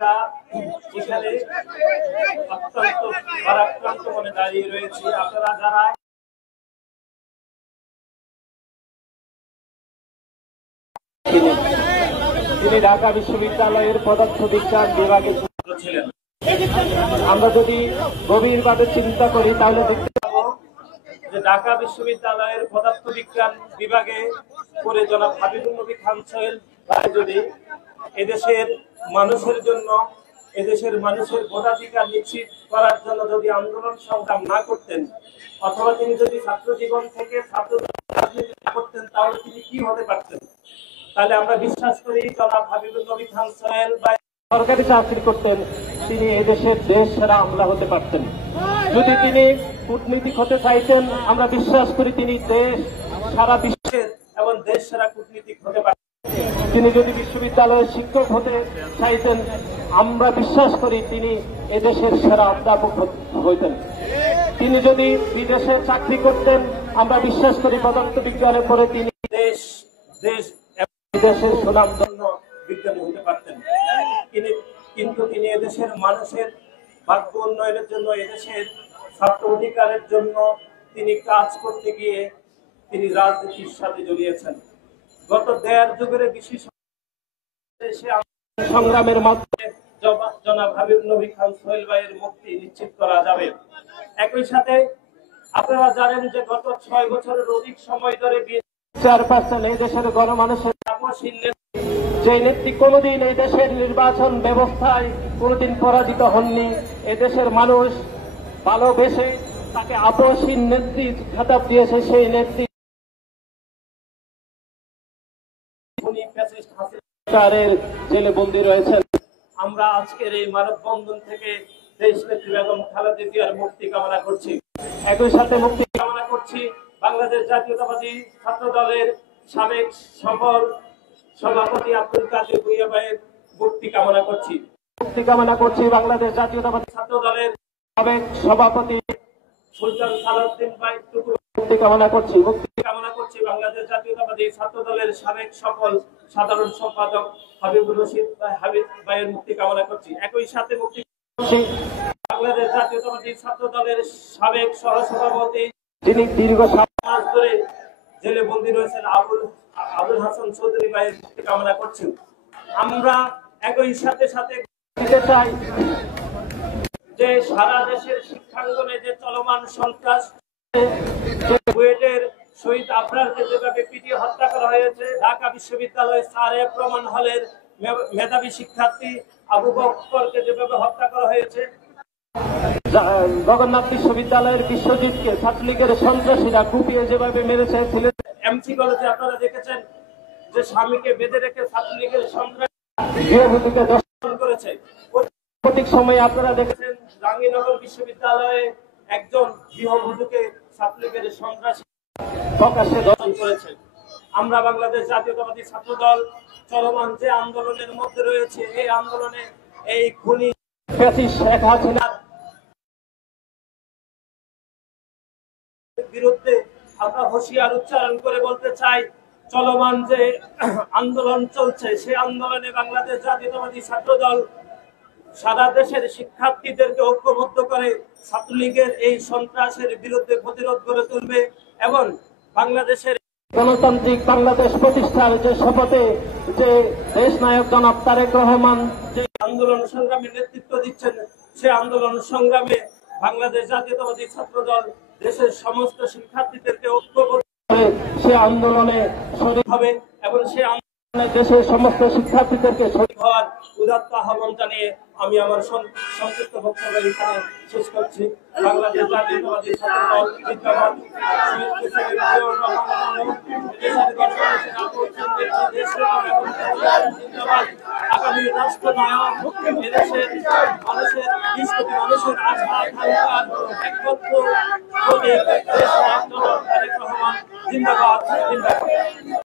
এখানে অত্যন্ত ভারাক্রান্ত মনে দাঁড়িয়ে রয়েছে। আপনারা যারা তিনি ঢাকা বিশ্ববিদ্যালয়ের পদার্থ বিজ্ঞান বিভাগের ছাত্র ছিলেন। আমরা যদি গভীরভাবে চিন্তা করি তাহলে দেখতে পাবো যে ঢাকা বিশ্ববিদ্যালয়ের পদার্থ বিজ্ঞান বিভাগে করে জনাব হাবিবুল নবী খান সোহেল ভাই যদি এদেশের মানুষের জন্য, এদেশের মানুষের ভোটাধিকার নিশ্চিত করার জন্য যদি আন্দোলন সংগ্রাম না করতেন, অথবা তিনি যদি ছাত্র জীবন থেকে ছাত্র রাজনীতি না করতেন, তাহলে তিনি কি হতে পারতেন? তাহলে আমরা বিশ্বাস করি জনাব হাবিবুল নবী খান সোহেল ভাই সরকারি চাকরি করতেন, তিনি এদেশের দেশ সেরা আমলা হতে পারতেন। যদি তিনি কূটনীতিক হতে চাইতেন, আমরা বিশ্বাস করি তিনি দেশ সারা বিশ্বের এবং দেশ সেরা কূটনীতিক হতে পারতেন। তিনি যদি বিশ্ববিদ্যালয়ের শিক্ষক হতে চাইতেন, আমরা বিশ্বাস করি তিনি এদেশের সেরা অধ্যাপক হইতেন। তিনি যদি বিদেশে চাকরি করতেন, আমরা বিশ্বাস করি পদার্থ বিজ্ঞানের পরে তিনি দেশের সুনামধন্য বিজ্ঞানী হতে পারতেন। কিন্তু তিনি এদেশের মানুষের ভাগ্য উন্নয়নের জন্য, এদেশের ছাত্র অধিকারের জন্য তিনি কাজ করতে গিয়ে তিনি রাজনীতির সাথে জড়িয়েছেন। গত 1.5 যুগের বেশি সংগ্রামের মাধ্যমে জনাব হাবিব নবী খান সোহেল ভাইয়ের মুক্তি নিশ্চিত করা যাবে। একই সাথে আপনারা জানেন যে গত 6 বছরের অধিক সময় ধরে চেয়ারপারসন এই দেশের গণমানুষের যে নেত্রী কোনদিন এই দেশের নির্বাচন ব্যবস্থায় কোনদিন পরাজিত হননি। এদেশের মানুষ ভালোবেসে তাকে আপসহীন নেত্রী খেতাব দিয়েছে। সেই নেত্রী জেলে বন্দী রয়েছেন। আমরা আজকের এই মানববন্ধন থেকে দেশনেত্রী বেগম খালেদা জিয়ার মুক্তি কামনা করছি। একই সাথে মুক্তি কামনা করছি বাংলাদেশ জাতীয়তাবাদী ছাত্র দলের সাবেক সফল সভাপতি আব্দুল কাদের ভূঁইয়া ভাইয়ের মুক্তি কামনা করছি। মুক্তি কামনা করছি বাংলাদেশ জাতীয়তাবাদী ছাত্র দলের সাবেক সভাপতি সুলতান সালাউদ্দিন ভাই টুকু মুক্তি কামনা করছি। মুক্তি কামনা করছি বাংলাদেশ জাতীয়তাবাদী ছাত্র দলের সাবেক সফল সাধারণ সম্পাদক হাবিবুর রশিদ হাবিব ভাইয়ের মুক্তি কামনা করছি। একই সাথে মুক্তি বাংলাদেশ জাতীয়তাবাদী ছাত্র দলের সাবেক সহসভাপতি যিনি দীর্ঘ 7 মাস ধরে জেলে বন্দী রয়েছেন আবুল হাসান চৌধুরী ভাইয়ের মুক্তি কামনা করছি। আমরা একই সাথে দিতে চাই যে সারা দেশের শিক্ষাঙ্গনে যে চলমান সন্ত্রাস, বুয়েটের শহীদ আবরারকে যেভাবে পিটিয়ে হত্যা করা হয়েছে, ঢাকা বিশ্ববিদ্যালয়ের সারে প্রমাণ হলের মেধাবী শিক্ষার্থী আবু বকরকে যেভাবে হত্যা করা হয়েছে, জগন্নাথ বিশ্ববিদ্যালয়ের বিশ্বজিৎকে ছাত্রলীগের সন্ত্রাসীরা কুপিয়ে যেভাবে মেরেছে, এমসি কলেজে আপনারা দেখেছেন যে স্বামীকে বেঁধে রেখে ছাত্রলীগের সন্ত্রাসী গৃহবধূকে দর্শন করেছে। প্রত্যেক সময় আপনারা দেখেছেন জাহাঙ্গীরনগর বিশ্ববিদ্যালয়ে একজন গৃহবধূকে ছাত্রলীগের সন্ত্রাসী প্রকাশ্যে দর্শন করেছে। আমরা বাংলাদেশ জাতীয়তাবাদী ছাত্র দল চলমান যে আন্দোলনের মধ্যে রয়েছে, এই আন্দোলনে এই খুনি শেখ হাসিনার বিরুদ্ধে আমরা হুঁশিয়ার উচ্চারণ করে বলতে চাই, চলমান যে আন্দোলন চলছে সেই আন্দোলনে বাংলাদেশ জাতীয়তাবাদী ছাত্র দল সারা দেশের শিক্ষার্থীদেরকে ঐক্যবদ্ধ করে ছাত্রলীগের এই সন্ত্রাসের বিরুদ্ধে প্রতিরোধ গড়ে তুলবে এবং বাংলাদেশের গণতান্ত্রিক বাংলাদেশ প্রতিষ্ঠার যে শপথে যে দেশ নায়ক জনাব তারেক রহমান যে আন্দোলন সংগ্রামে নেতৃত্ব দিচ্ছেন, সে আন্দোলন সংগ্রামে বাংলাদেশ জাতীয়তাবাদী ছাত্র দল দেশের সমস্ত শিক্ষার্থীদেরকে ঐক্যবদ্ধ করে সে আন্দোলনে শরীক হবে এবং সে দেশের সমস্ত শিক্ষার্থীদেরকে শরীক হওয়ার উদাত্ত আহ্বান জানিয়ে আমি আমার সংক্ষিপ্ত বক্তব্য এখানে শেষ করছি। বাংলাদেশ জাতীয়তাবাদী ছাত্র দল জিন্দাবাদ। আগামী রাষ্ট্রনায়ক এদেশের মানুষের 20 কোটি মানুষের আশা আকাঙ্ক্ষার একমাত্র প্রতীক দেশ নায়ক জনাব তারেক রহমান জিন্দাবাদ জিন্দাবাদ।